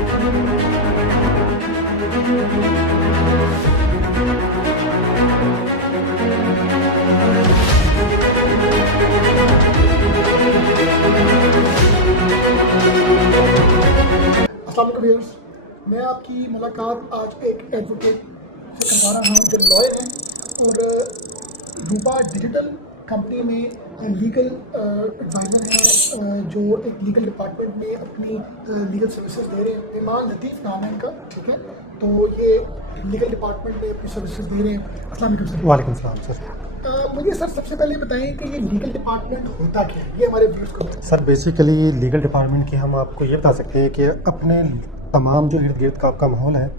अस्सलाम वालेकुम व्यूअर्स, मैं आपकी मुलाकात आज एक एडवोकेट से करवा रहा हूँ जो लॉयर हैं और रूपा डिजिटल कंपनी में लीगल एडवाइज़र हैं, जो एक लीगल डिपार्टमेंट में अपनी लीगल सर्विसेज दे रहे हैं। इमाम लतीफ़ नाम है इनका, ठीक है। तो ये लीगल डिपार्टमेंट में अपनी सर्विसेज दे रहे हैं। अस्सलाम वालेकुम सर। वालेकुम सलाम सर। मुझे सर सबसे पहले बताएं कि ये लीगल डिपार्टमेंट होता क्या है, ये हमारे व्यूअर्स को बताएं। सर बेसिकली लीगल डिपार्टमेंट की हम आपको ये बता सकते हैं कि अपने तमाम जो इर्द गिर्द का आपका माहौल है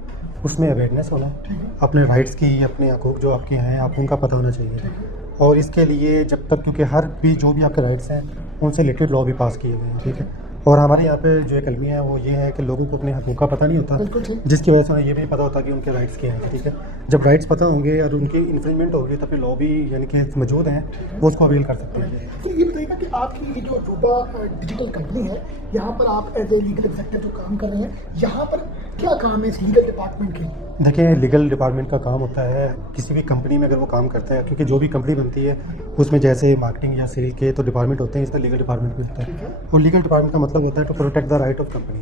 उसमें अवेयरनेस होना, अपने राइट्स की, अपने हकूक़ जो आपके हैं आप उनका पता होना चाहिए। और इसके लिए जब तक, क्योंकि हर भी जो भी आपके राइट्स हैं उनसे रिलेटेड लॉ भी पास किए गए हैं, ठीक है। और हमारे यहाँ पे जो एक अलमिया है वो ये है कि लोगों को अपने हकूक़ का पता नहीं होता, जिसकी वजह से उन्हें ये भी पता होता कि उनके राइट्स क्या हैं, ठीक है। जब राइट्स पता होंगे और उनकी इन्फ्रिंजमेंट होगी तब लॉ भी यानी कि मौजूद हैं, वो उसको अवेल कर सकते हैं। तो ये बताइएगा कि आपकी ये जो रूबा डिजिटल कंपनी है, यहाँ पर आप एज ए लीगल एग्जेक्टिव जो काम कर रहे हैं, यहाँ पर क्या काम है इस लीगल डिपार्टमेंट के? देखिए, लीगल डिपार्टमेंट का काम होता है किसी भी कंपनी में अगर वो काम करता है, क्योंकि जो भी कंपनी बनती है उसमें जैसे मार्केटिंग या सेल के तो डिपार्टमेंट होते हैं, इसमें लीगल डिपार्टमेंट भी होता है। और लीगल डिपार्टमेंट का मतलब होता है to protect the right of company,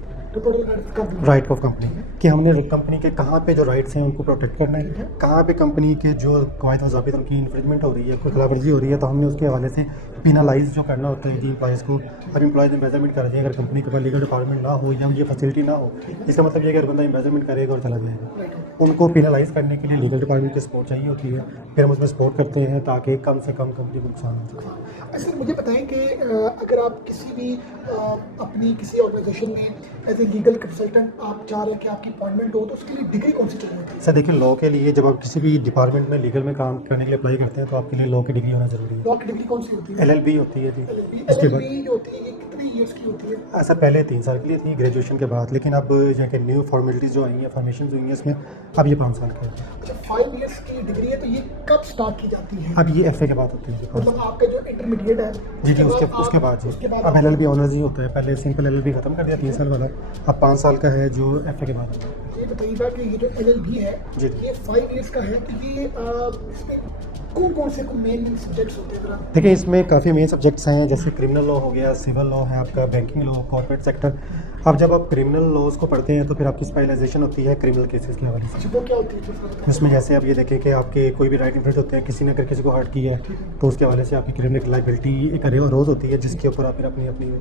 right of company, कि हमने कंपनी के कहाँ पे जो राइट्स हैं उनको प्रोटेक्ट करना है, कहाँ पे कंपनी के जो कवायद वज़ाबित उनकी इन्फ्रिंजमेंट हो रही है, कोई खिलाफवर्जी हो रही है, तो हमने उसके हवाले से पेनलाइज जो करना होता है जी एम्प्लॉयज़ को। अब एम्प्लॉयज़ ने मेजरमेंट कर दिया, अगर कंपनी के पास लीगल डिपार्टमेंट ना हो या ये फैसिलिटी ना हो, इसका मतलब ये कि अगर बंदा मेजरमेंट करेगा और चला जाएगा, उनको पेनलाइज करने के लिए लीगल डिपार्टमेंट की सपोर्ट चाहिए होती है। फिर हम उसमें सपोर्ट करते हैं ताकि कम से कम कंपनी को नुकसान हो सके। सर मुझे बताएं कि अगर आप किसी भी अपनी किसी ऑर्गेनाइजेशन में एज ए लीगल कंसल्टेंट आप चाह रहे हैं कि आपकी अपॉइंटमेंट हो, तो उसके लिए डिग्री कौन सी चाहिए होती है? सर देखिए, लॉ के लिए जब आप किसी भी डिपार्टमेंट में लीगल में काम करने के लिए अप्लाई करते हैं तो आपके लिए लॉ की डिग्री होना ज़रूरी है। लॉ की डिग्री कौन सी होती है? LLB होती है जी। इसके बाद जो होती है ये कितने ईयर्स की होती है? ऐसा पहले 3 साल के लिए थी ग्रेजुएशन के बाद, लेकिन अब जैसे न्यू फॉर्मेलिटीज़ जो आई हैं, फॉर्मेशन हुई हैं, इसमें अब ये 5 साल की है। अच्छा, 5 ईयर्स की डिग्री है, तो ये कब स्टार्ट की जाती है? अब ये FA के बाद होती है। मतलब आपका जो इंटरमीडिएट है जी जी, उसके बाद जी। अब LLB ऑनर्स ही होता है, पहले सिंपल LLB ख़त्म कर दिया 3 साल वाला, अब 5 साल का है जो FA के बाद। ये बताइएगा कि ये जो LLB है जी ये 5 ईयर्स का है, कि ये इसमें कौन से मेन सब्जेक्ट्स होते हैं? देखिए, इसमें काफ़ी मेन सब्जेक्ट्स हैं, जैसे क्रिमिनल लॉ हो गया, सिविल लॉ है आपका, बैंकिंग लॉ, कॉर्पोरेट सेक्टर। अब जब आप क्रिमिनल लॉज को पढ़ते हैं तो फिर आपकी स्पेशलाइजेशन होती है क्रिमिनल केसेस के हवाले से। वो क्या होती है? उसमें जैसे आप ये देखें कि आपके कोई भी राइट इन्फ्रिंज होते हैं, किसी ने अगर किसी को हर्ट किया है तो उसके हवाले से आपकी क्रिमिनल लाइबिलिटी एक रोज़ होती है, जिसके ऊपर आप फिर अपनी अपनी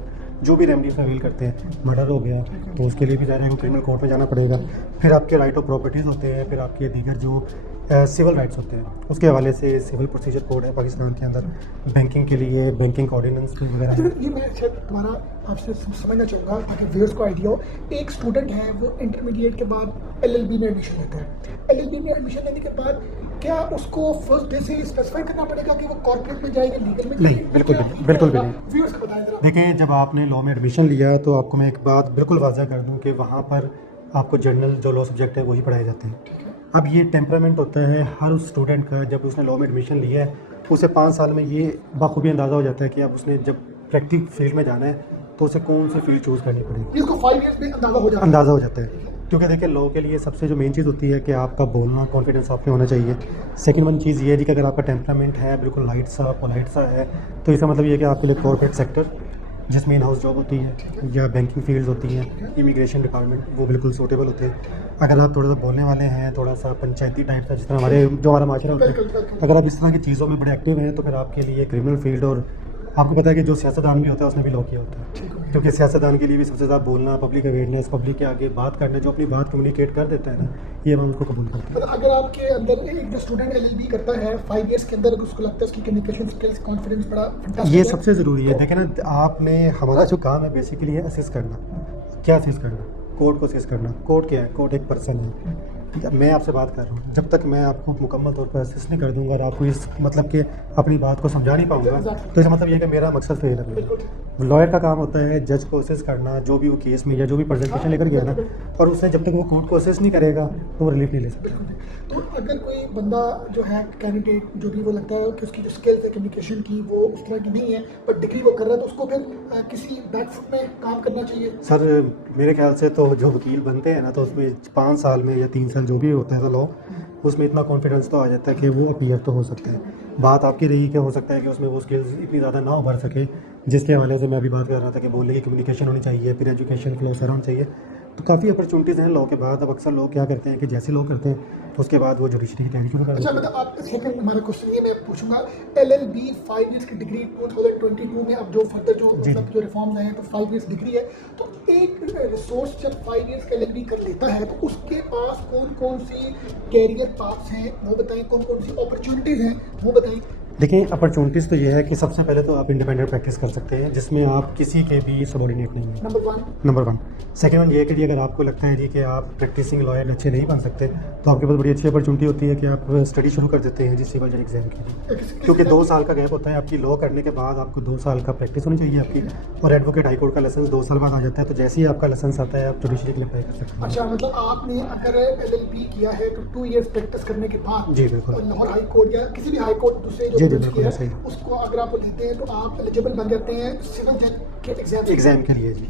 जो भी रेमडीज अवेल करते हैं। मर्डर हो गया तो उसके लिए भी ज़ाहिर है क्रिमिनल कोर्ट में जाना पड़ेगा। फिर आपके राइट ऑफ प्रॉपर्टीज़ होते हैं, फिर आपके दीगर जो सिविल राइट्स होते हैं उसके हवाले से सिविल प्रोसीजर कोड है पाकिस्तान के अंदर, बैंकिंग के लिए बैंकिंग ऑर्डिनेंस वगैरह है। ये मैं शायद तुम्हारा आपसे समझना चाहूँगा ताकि व्यूअर्स को आइडिया हो। एक स्टूडेंट है वो इंटरमीडिएट के बाद LLB में एडमिशन लेता है। LLB में एडमिशन लेने के बाद क्या उसको फर्स्ट डे से स्पेसिफाई करना पड़ेगा कि वो कॉर्पोरेट में जाएगा, लीगल में? नहीं, बिल्कुल भी नहीं। व्यूअर्स को बताएं जरा। देखिए, जब आपने लॉ में एडमिशन लिया तो आपको मैं एक बात बिल्कुल वाज़ह कर दूं कि वहाँ पर आपको जनरल जो लॉ सब्जेक्ट है वही पढ़ाए जाते हैं। अब ये टेम्परामेंट होता है हर उस स्टूडेंट का, जब उसने लॉ में एडमिशन लिया है उसे 5 साल में ये बाखूबी अंदाज़ा हो जाता है कि अब उसने जब प्रैक्टिकल फील्ड में जाना है तो उसे कौन सी फील्ड चूज़ करनी पड़ेगी। इसको 5 ईयर्स में अंदाज़ा हो जाता है। क्योंकि देखिए, लॉ के लिए सबसे जो मेन चीज़ होती है कि आपका बोलना कॉन्फिडेंस आप में होना चाहिए। सेकंड वन चीज़ ये है कि अगर आपका टेम्परामेंट है बिल्कुल लाइट सा पोलाइट सा है तो इसका मतलब ये है कि आपके लिए कॉर्पोरेट सेक्टर जिसमें इन हाउस जॉब होती है या बैंकिंग फील्ड्स होती हैं, इमिग्रेशन डिपार्टमेंट, वो बिल्कुल सूटेबल होते हैं। अगर आप थोड़ा सा बोलने वाले हैं, थोड़ा सा पंचायती टाइप का, जिस तरह हमारा माशरा होता है, अगर आप इस तरह की चीज़ों में बड़े एक्टिव हैं तो फिर आपके लिए क्रिमिनल फील्ड, और आपको पता है कि जो सियासतदान भी होता है उसने भी लॉ किया होता है, क्योंकि सियासतदान के लिए भी सबसे ज़्यादा बोलना, पब्लिक अवेयरनेस, पब्लिक के आगे बात करना, जो अपनी बात कम्युनिकेट कर देता है ना, ये हम उसको कबूल करते हैं। अगर आपके अंदर एक जो स्टूडेंट LLB करता है 5 ईयर्स के अंदर, उसको लगता है उसकी कम्युनिकेशन स्किल्स, कॉन्फिडेंस बड़ा फंटास्टिक ये है, सबसे ज़रूरी है। देखें ना, आपने हमारा जो काम है बेसिकली है असिस्ट करना। क्या असिस्ट करना? कोर्ट को असिस्ट करना। कोर्ट क्या है? कोर्ट एक पर्सन है। मैं आपसे बात कर रहा हूँ, जब तक मैं आपको मुकम्मल तौर पर असिस्ट नहीं कर दूंगा और आपको इस मतलब कि अपनी बात को समझा नहीं पाऊंगा तो इसका मतलब ये है कि मेरा मकसद फेल है। लॉयर का काम होता है जज को असिस्ट करना, जो भी वो केस में या जो भी प्रेजेंटेशन लेकर गया ना, और उसने जब तक वो कोर्ट को असिस्ट नहीं करेगा तो वो रिलीफ नहीं ले सकता। तो अगर कोई बंदा जो है कैंडिडेट जो भी वो लगता है कि उसकी जो स्किल्स है कम्युनिकेशन की वो उस तरह की नहीं है पर डिग्री वो कर रहा है, तो उसको फिर किसी बैकफुट में काम करना चाहिए? सर मेरे ख्याल से तो जो वकील बनते हैं ना, तो उसमें 5 साल में या 3 साल जो भी होता है तो लॉ, उसमें इतना कॉन्फिडेंस तो आ जाता है कि वो अपीयर तो हो सकता है। बात आपकी रही कि हो सकता है कि उसमें वो स्किल्स इतनी ज़्यादा ना उभर सके, जिसके हवाले से मैं अभी बात कर रहा था कि बोलने की कम्युनिकेशन होनी चाहिए, फिर एजुकेशन फ्लो सारा होना चाहिए। तो काफ़ी अपॉर्चुनिटीज़ हैं लॉ के बाद। अब अक्सर लोग क्या करते हैं कि जैसे लोग करते हैं तो उसके बाद वो जुडिशरी की तैयारी शुरू कर अच्छा, देते हैं। मतलब आप सेकंड हमारा क्वेश्चन ये मैं पूछूंगा, LLB 5 इयर्स की डिग्री 2022 में अब जो फर्दर जो जी, मतलब जो रिफॉर्म्स आए हैं तो 5 इयर्स डिग्री है, तो एक रिसोर्स जब 5 इयर्स का LLB कर लेता है तो उसके पास कौन कौन सी कैरियर पाथ्स हैं वो बताएं, कौन कौन सी अपॉर्चुनिटीज़ हैं वो बताएं। देखिए, अपॉर्चुनिटीज़ तो ये है कि सबसे पहले तो आप इंडिपेंडेंट प्रैक्टिस कर सकते हैं, जिसमें आप किसी के भी सबॉर्डिनेट नहीं हैं, नंबर 1। वन। सेकंड वन ये है कि जी अगर आपको लगता है जी कि आप प्रैक्टिसिंग लॉयर अच्छे नहीं बन सकते, तो आपके पास बड़ी अच्छी अपॉर्चुनिटी होती है कि आप स्टडी शुरू कर देते हैं जी सिविल जज एग्जाम की, क्योंकि 2 साल का गैप होता है आपकी लॉ करने के बाद। आपको 2 साल का प्रैक्टिस होनी चाहिए आपकी, और एडवोकेट हाई कोर्ट का लाइसेंस 2 साल बाद आ जाता है। तो जैसे ही आपका लाइसेंस आता है आप जुडिशरी के लिए अप्लाई कर सकते हैं। अच्छा, मतलब आपने अगर LLB किया है तो 2 इयर्स प्रैक्टिस करने के बाद जी बिल्कुल, लाहौर हाई कोर्ट या किसी भी हाई कोर्ट दूसरे जो जी बेंच बिल्कुल किया ऐसे है ही। उसको अगर आप लेते हैं तो आप एलिजिबल बन जाते हैं सिविल जज के एग्जाम के लिए जी।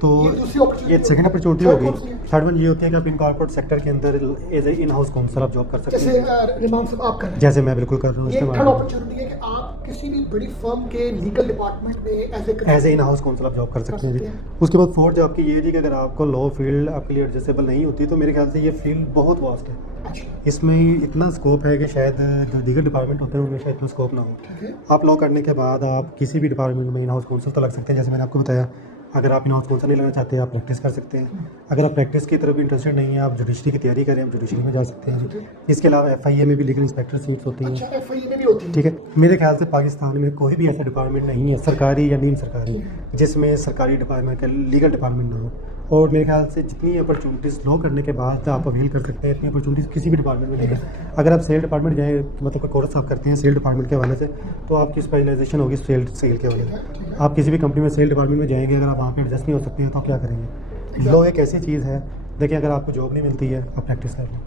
तो ये दूसरी अपॉर्चुनिटी ये सेकंड अपॉर्चुनिटी होगी। थर्ड वन ये होती है कि आप इन कॉर्पोरेट सेक्टर के अंदर as a in house counsellor आप जॉब कर सकते जैसे हैं, रिमांग साहब आप कर रहे हैं। जैसे मैं बिल्कुल कर रहा हूँ ये इस्तेमाल। थर्ड अपॉर्चुनिटी है कि आप किसी भी बड़ी फर्म के लीगल डिपार्टमेंट में as a in house counsellor आप जॉब कर सकते हैं जी। उसके बाद फोर्थ जो आपकी ये है जी कि अगर आपको लॉ फील्ड आपके लिए एडजस्टेबल नहीं होती, तो मेरे ख्याल से ये फील्ड बहुत वास्ट है। अच्छा, इसमें इतना स्कोप है कि शायद जो लीगल डिपार्टमेंट होते हैं उनमें शायद इतना स्कोप ना हो। ठीक है। आप लॉ करने के बाद आप किसी भी डिपार्टमेंट में इन हाउस काउंसिल तो लग सकते हैं, जैसे मैंने आपको बताया। अगर आप इन हाउस काउंसिल नहीं लगना चाहते आप प्रैक्टिस कर सकते हैं। अगर आप प्रैक्टिस की तरफ इंटरेस्टेड नहीं है, आप जुडिशरी की तैयारी करें, आप जुडिशरी में जा सकते हैं। इसके अलावा FIA में भी लीगल इंस्पेक्टर सीट्स होती हैं। अच्छा, FIA में भी होती है। ठीक है, मेरे ख्याल से पाकिस्तान में कोई भी ऐसा डिपार्टमेंट नहीं है, सरकारी या नीम सरकारी, जिसमें सरकारी डिपार्टमेंट का लीगल डिपार्टमेंट ना हो। और मेरे ख्याल से जितनी अपॉर्चुनिटीज़ लॉ करने के बाद आप अवेल कर सकते हैं, इतनी अपॉर्चुनिटीज़ किसी भी डिपार्टमेंट में नहीं है। अगर आप सेल डिपार्टमेंट जाएँ, मतलब कोई कोर्स आप करते हैं सेल डिपार्टमेंट के हवाले से, तो आपकी स्पेशलाइजेशन होगी सेल के हवाले से। आप किसी भी कंपनी में सेल डिपार्टमेंट में जाएंगे, अगर आप वहाँ पे एडजस्ट नहीं हो सकते हैं तो क्या करेंगे? लॉ एक ऐसी चीज़ है, देखिए अगर आपको जॉब नहीं मिलती है आप प्रैक्टिस कर लें।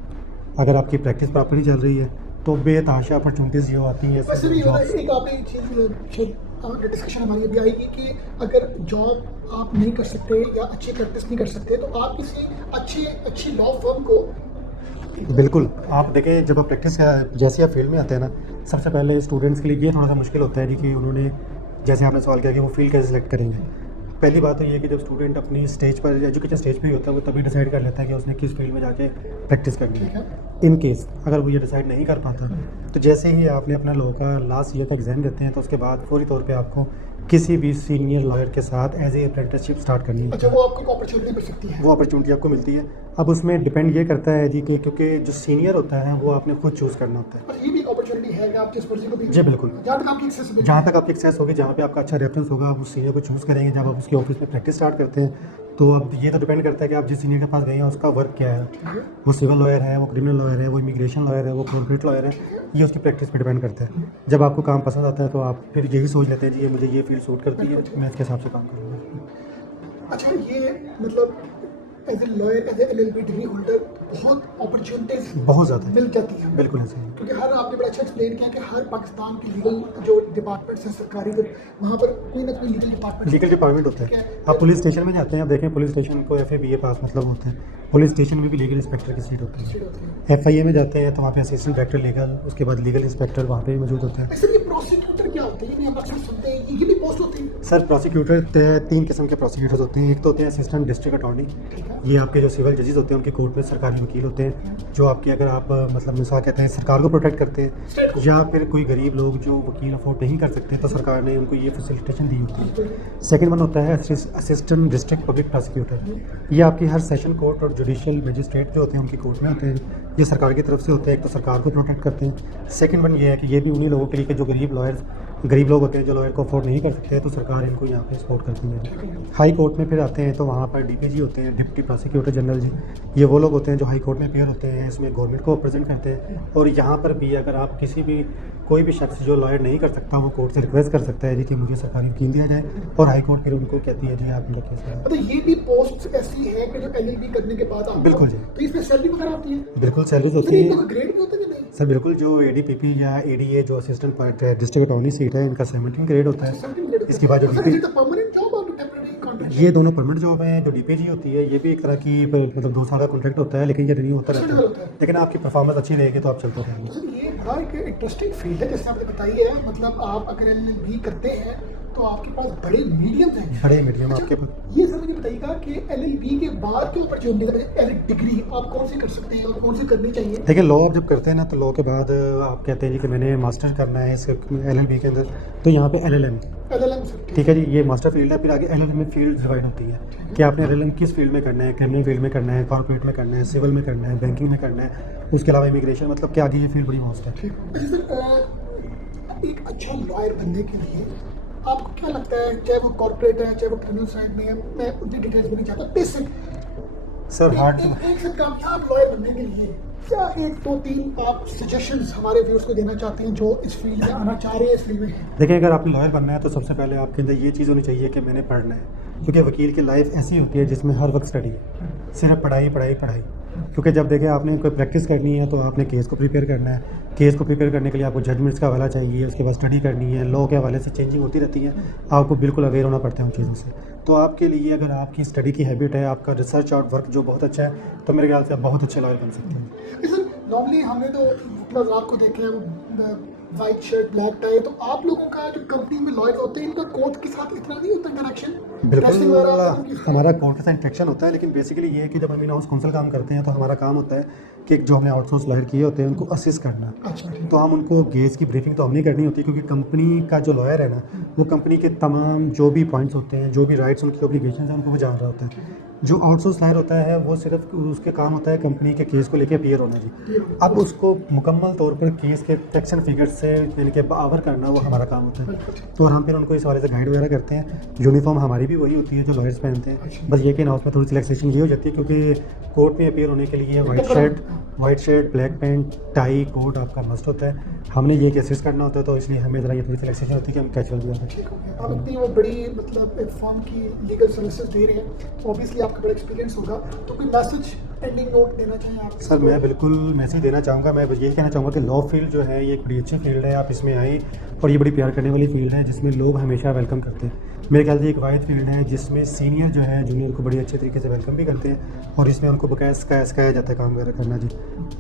अगर आपकी प्रैक्टिस प्रॉपर नहीं चल रही है तो बेतहाशा अपॉर्चुनिटीज़ जो आती हैं वैसे भी एक आपने चीज़ डिस्कशन हमारी अभी आएगी कि अगर जॉब आप नहीं कर सकते या अच्छी प्रैक्टिस नहीं कर सकते तो आप किसी अच्छी लॉ फर्म को बिल्कुल। आप देखें, जब आप प्रैक्टिस जैसे आप फील्ड में आते हैं ना, सबसे पहले स्टूडेंट्स के लिए ये थोड़ा सा मुश्किल होता है जी कि उन्होंने, जैसे आपने सवाल किया कि वो फील्ड कैसे सिलेक्ट करेंगे। पहली बात तो ये है कि जब स्टूडेंट अपनी स्टेज पर एजुकेशन स्टेज पे ही होता है, वो तभी डिसाइड कर लेता है कि उसने किस फील्ड में जाके प्रैक्टिस करनी है। इन केस अगर वो ये डिसाइड नहीं कर पाता, तो जैसे ही आपने अपना लॉ का लास्ट ईयर का एग्ज़ाम देते हैं, तो उसके बाद फौरी तौर पे आपको किसी भी सीनियर लॉयर के साथ एज ए अप्रेंटिसशिप स्टार्ट करनी है। अच्छा, वो आपको अपॉर्चुनिटी मिल सकती है। वो अपॉर्चुनिटी आपको मिलती है। अब उसमें डिपेंड ये करता है जी कि क्योंकि जो सीनियर होता है वो आपने खुद चूज़ करना होता है। और ये भी अपॉर्चुनिटी है कि आप जिस मर्जी को भी जी बिल्कुल। जहाँ तक आपकी एक्सेस जहाँ तक आपकी एक्सेस होगी, जहाँ पे आपका अच्छा रेफरेंस होगा, आप उस सीनियर को चूज़ करेंगे। जब आप उसके ऑफिस में प्रैक्टिस स्टार्ट करते हैं, तो अब ये तो डिपेंड करता है कि आप जिस सीनियर के पास गए हैं उसका वर्क क्या है। वो सिविल लॉयर है, वो क्रिमिनल लॉयर है, वो इमिग्रेशन लॉयर है, वो कॉर्पोरेट लॉयर है, ये उसकी प्रैक्टिस पे डिपेंड करता है। जब आपको काम पसंद आता है तो आप फिर यही सोच लेते हैं जी मुझे ये फील्ड सूट करती है, मैं इसके हिसाब से काम करूँगा। अच्छा, ये मतलब as a lawyer, as a LLB degree holder बहुत अपॉर्चुनिटीज बहुत ज़्यादा मिल जाती हैं। बिल्कुल ऐसे ही। क्योंकि हर आपने बड़ा अच्छा एक्सप्लेन किया कि हर पाकिस्तान की लीगल जो डिपार्टमेंट्स हैं सरकारी, वहाँ पर कोई ना कोई लीगल डिपार्टमेंट होता है। आप पुलिस स्टेशन में जाते हैं, आप देखें पुलिस स्टेशन को FA BA पास मतलब होते हैं। पुलिस स्टेशन में भी लीगल इंस्पेक्टर की सीट होती है। FIA में जाते हैं तो वहाँ पे असिस्टेंट डायरेक्टर लीगल, उसके बाद लीगल इंस्पेक्टर वहाँ पे भी मौजूद होते हैं। ऐसे ये प्रोसिक्यूटर क्या होते हैं? ये हम अक्सर सुनते हैं, ये भी पोस्ट होती है। सर प्रोसिक्यूटर 3 किस्म के प्रोसिक्यूटर्स होते हैं। एक तो होते हैं असिस्टेंट डिस्ट्रिक्ट अटॉर्नी, ठीक है। ये आपके जो सिविल जजेस होते हैं उनके कोर्ट में सरकारी वकील होते हैं, जो आपकी अगर आप मतलब मिसाल कहते हैं सरकार को प्रोटेक्ट करते हैं, या फिर कोई गरीब लोग जो वकील अफोर्ड नहीं कर सकते तो सरकार ने उनको ये फैसिलिटेशन दी होती है। सेकंड वन होता है असिस्टेंट डिस्ट्रिक्ट पब्लिक प्रोसिक्यूटर, ये आपकी हर सेशन कोर्ट और जुडिशियल मजिस्ट्रेट जो होते हैं उनकी कोर्ट में होते हैं, ये सरकार की तरफ से होते हैं। एक तो सरकार को प्रोटेक्ट करते हैं। सेकंड वन ये है कि ये भी उन्हीं लोगों के लिए कि जो गरीब लोग होते हैं, जो लॉयर को अफोर्ड नहीं कर सकते, तो सरकार इनको यहाँ पे सपोर्ट करती है। हाई कोर्ट में फिर आते हैं तो वहाँ पर DPG होते हैं, डिप्टी प्रोसिक्यूटर जनरल जी, ये वो लोग होते हैं जो हाई कोर्ट में पेयर होते हैं, इसमें गवर्नमेंट को रिप्रेजेंट करते हैं। और यहाँ पर भी अगर आप कोई भी शख्स जो लॉयर नहीं कर सकता, वो कोर्ट से रिक्वेस्ट कर सकता है जी कि मुझे सरकारी वकील दिया जाए, और हाई कोर्ट फिर उनको कहती है जी आप इनका केस करें। मतलब ये भी पोस्ट ऐसी है कि जो LLB करने के बाद आप बिल्कुल जी। तो इसमें सैलरी वगैरह होती है? बिल्कुल सैलरीज होती है। ग्रेड भी होता है? सर बिल्कुल, जो ADPP या ADA जो असिस्टेंट डिस्ट्रिक्ट अटॉर्नी सीट है, इनका 17 ग्रेड होता है। इसके बाद जो परमानेंट जॉब और टेम्परेरी कॉन्ट्रैक्ट? ये दोनों परमानेंट जॉब हैं। जो DPG होती है ये भी एक तरह की मतलब 2 साल का कॉन्ट्रैक्ट होता है, लेकिन ये रिन्यू होता रहता है। लेकिन आपकी परफॉर्मेंस अच्छी रहेगी तो आप चलते रहेंगे। सर ये बड़ा एक इंटरेस्टिंग फील्ड है, जैसे आपने बताई है। मतलब आप अगर LLB करते हैं तो आपके पास बड़े मीडियम हैं। बड़े मीडियम आपके पास। ये सर मुझे बताइएगा कि LLB के बाद जो अपॉर्चुनिटी है, डिग्री आप कौन सी कर सकते हैं और कौन सी करनी चाहिए? देखिए, लॉ आप जब करते हैं ना, तो लॉ के बाद आप कहते हैं जी कि मैंने मास्टर करना है इस LLB के अंदर, तो यहाँ पे LLM सर ठीक है जी, ये मास्टर फील्ड है। फिर आगे LLM में फील्ड डिवाइड होती है कि आपने LLM किस फील्ड में करना है, क्रिमिनल फील्ड में करना है, कॉर्पोरेट में करना है, सिविल में करना है, बैंकिंग में करना है, उसके अलावा इमिग्रेशन, मतलब कि आगे ये फील्ड बड़ी मस्त है। अच्छा सर, एक अच्छा लॉयर बनने के लिए आपको क्या लगता है, चाहे वो कॉर्पोरेट है चाहे वो क्रिमिनल साइड में है, मैं उतनी डिटेल्स में नहीं चाहता, बेसिक सर हार्ड एक से कामयाब लॉयर बनने के लिए क्या 1 2 3 आप सजेशंस हमारे व्यूअर्स को देना चाहते हैं जो इस फील्ड में आना चाह रहे हैं, इस फील्ड में हैं? देखिए, अगर आपको लॉयर बनना है तो सबसे पहले आपके अंदर ये चीज़ होनी चाहिए कि मैंने पढ़ना है, क्योंकि वकील की लाइफ ऐसी होती है जिसमें हर वक्त स्टडी है, सिर्फ पढ़ाई पढ़ाई पढ़ाई। क्योंकि जब देखें आपने कोई प्रैक्टिस करनी है तो आपने केस को प्रिपेयर करना है, केस को प्रिपेयर करने के लिए आपको जजमेंट्स का हवाला चाहिए, उसके बाद स्टडी करनी है, लॉ के हवाले से चेंजिंग होती रहती है, आपको बिल्कुल अवेयर होना पड़ता है उन चीज़ों से। तो आपके लिए अगर आपकी स्टडी की हैबिट है, आपका रिसर्च और वर्क जो बहुत अच्छा है, तो मेरे ख्याल से आप बहुत अच्छे लॉयर बन सकते हैं। सर नॉर्मली हमने तो प्लस आपको देखे हैं वाइट शर्ट ब्लैक टाई, तो आप लोगों का जो कंपनी में लॉयर होते हैं इनका कोर्ट के साथ इतना नहीं होता इंटरेक्शन? बिल्कुल, हमारा कोर्ट के साथ इंटरेक्शन होता है, लेकिन बेसिकली ये है कि जब हम इन हाउस काउंसिल काम करते हैं तो हमारा काम होता है कि जो हमने आउटसोर्स लॉयर किए होते हैं उनको असिस्ट करना। अच्छा, तो हम उनको केस की ब्रीफिंग तो हमने करनी होती है, क्योंकि कंपनी का जो लॉयर है ना, वो कंपनी के तमाम जो भी पॉइंट्स होते हैं, जो भी राइट्स, उनकी ऑब्लिगेशन है, उनको वो जान रहा होता है। जो आउटसोर्स लॉयर होता है वो सिर्फ उसके काम होता है कंपनी के केस को लेके अपीयर होना जी। अब उसको मुकम्मल तौर पर केस के फैक्ट्स एंड फिगर्स से इनके बावर करना वो हमारा काम होता है। तो हम फिर उनको इस हवाले से गाइड वगैरह करते हैं। यूनिफॉर्म हमारी भी वही होती है जो लॉयर्स पहनते हैं, बस ये कि ना उसमें थोड़ी सिलेक्सेशन ये हो जाती है, क्योंकि कोर्ट में अपीयर होने के लिए white shirt black pant tie coat आपका मस्ट होता है। हमने ये केसेस करना होता है, तो इसलिए हमें ज़रा ये थोड़ी सिलेक्सेशन होती है कि हम कैजुअल भी होते हैं। आप इतनी वो बड़ी मतलब एक फर्म की लीगल सर्विसेज दे रहे हैं, ऑब्वियसली आपका बड़ा एक्सपीरियंस होगा, तो कोई मैसेज एंडिंग नोट देना चाहिए आप? सर मैं बिल्कुल मैसेज देना चाहूँगा। मैं यही कहना चाहूँगा कि लॉ फील्ड जो है ये एक बड़ी अच्छी फील्ड है, आप इसमें आएँ, और ये बड़ी प्यार करने वाली फील्ड है जिसमें लोग हमेशा वेलकम करते हैं। मेरे ख्याल से एक वाहिद फील्ड है जिसमें सीनियर जो है जूनियर को बड़ी अच्छे तरीके से वेलकम भी करते हैं, और इसमें उनको बकाया सिखाया जाता है काम वगैरह करना जी।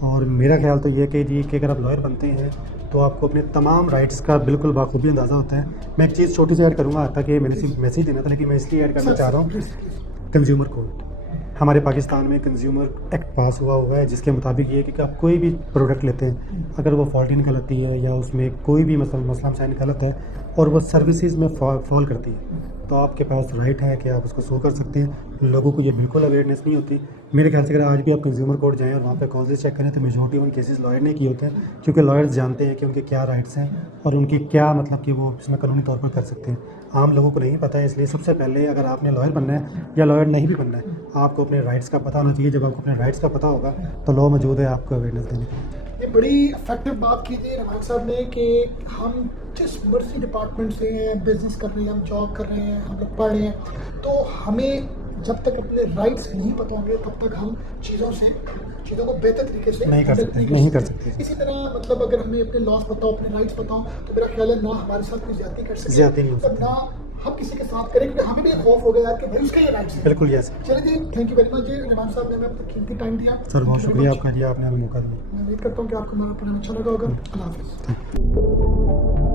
और मेरा ख्याल तो ये कि जी कि अगर आप लॉयर बनते हैं तो आपको अपने तमाम राइट्स का बिल्कुल बाखूबी अंदाज़ा होता है। मैं एक चीज़ छोटी सी ऐड करूँगा, ताकि मैंने सिर्फ मैसेज देना था, लेकिन मैं इसलिए ऐड करना चाह रहा हूँ। कंज्यूमर कोड हमारे पाकिस्तान में कंज्यूमर एक्ट पास हुआ है, जिसके मुताबिक ये है कि आप कोई भी प्रोडक्ट लेते हैं, अगर वो फॉल्टी निकल आती है या उसमें कोई भी मसला मसाइल निकल आता है और वो सर्विसेज में फॉल करती है, तो आपके पास राइट है कि आप उसको सू कर सकते हैं। लोगों को ये बिल्कुल अवेयरनेस नहीं होती। मेरे ख्याल से अगर आज भी आप कंज्यूमर कोर्ट जाएं और वहाँ पे कॉजेज चेक करें तो मेजॉरिटी उन केसेस लॉयर ने किए होते हैं, क्योंकि लॉयर्स जानते हैं कि उनके क्या राइट्स हैं और उनकी क्या मतलब कि वो इसमें कानूनी तौर पर कर सकते हैं। आम लोगों को नहीं पता है, इसलिए सबसे पहले अगर आपने लॉयर बनना है या लॉयर नहीं भी बनना है, आपको अपने राइट्स का पता होना चाहिए। जब आपको अपने राइट्स का पता होगा तो लॉ मौजूद है आपको अवेयरनेस देने की। ये बड़ी इफेक्टिव बात की थी रमान साहब ने कि हम जिस मर्जी डिपार्टमेंट से हैं, बिजनेस कर रहे हैं, हम जॉब कर रहे हैं, हम लोग पढ़ रहे हैं, तो हमें जब तक अपने राइट्स नहीं पता होंगे तब तक हम चीज़ों को बेहतर तरीके से नहीं कर सकते। इसी तरह मतलब अगर हमें अपने लॉस पता हो, अपने राइट्स पता हो, तो मेरा ख्याल है ना हमारे साथ कोई ज्यादती कर सकते, ज्यादती नहीं हो और सकती, ना हम किसी के साथ करें, क्योंकि हमें भी खौफ हो गया यार कि भाई उसका ये राइट्स है। बिल्कुल यस। चलिए जी, थैंक यू वेरी मच जी, रमान साहब ने हमें अपना कीमती टाइम दिया। सर बहुत शुक्रिया आपका जी, आपने हमें मौका दिया। मैं उम्मीद करता हूँ कि आपको हमारा प्रोग्राम अच्छा लगा होगा। अल्लाह हाफिज़।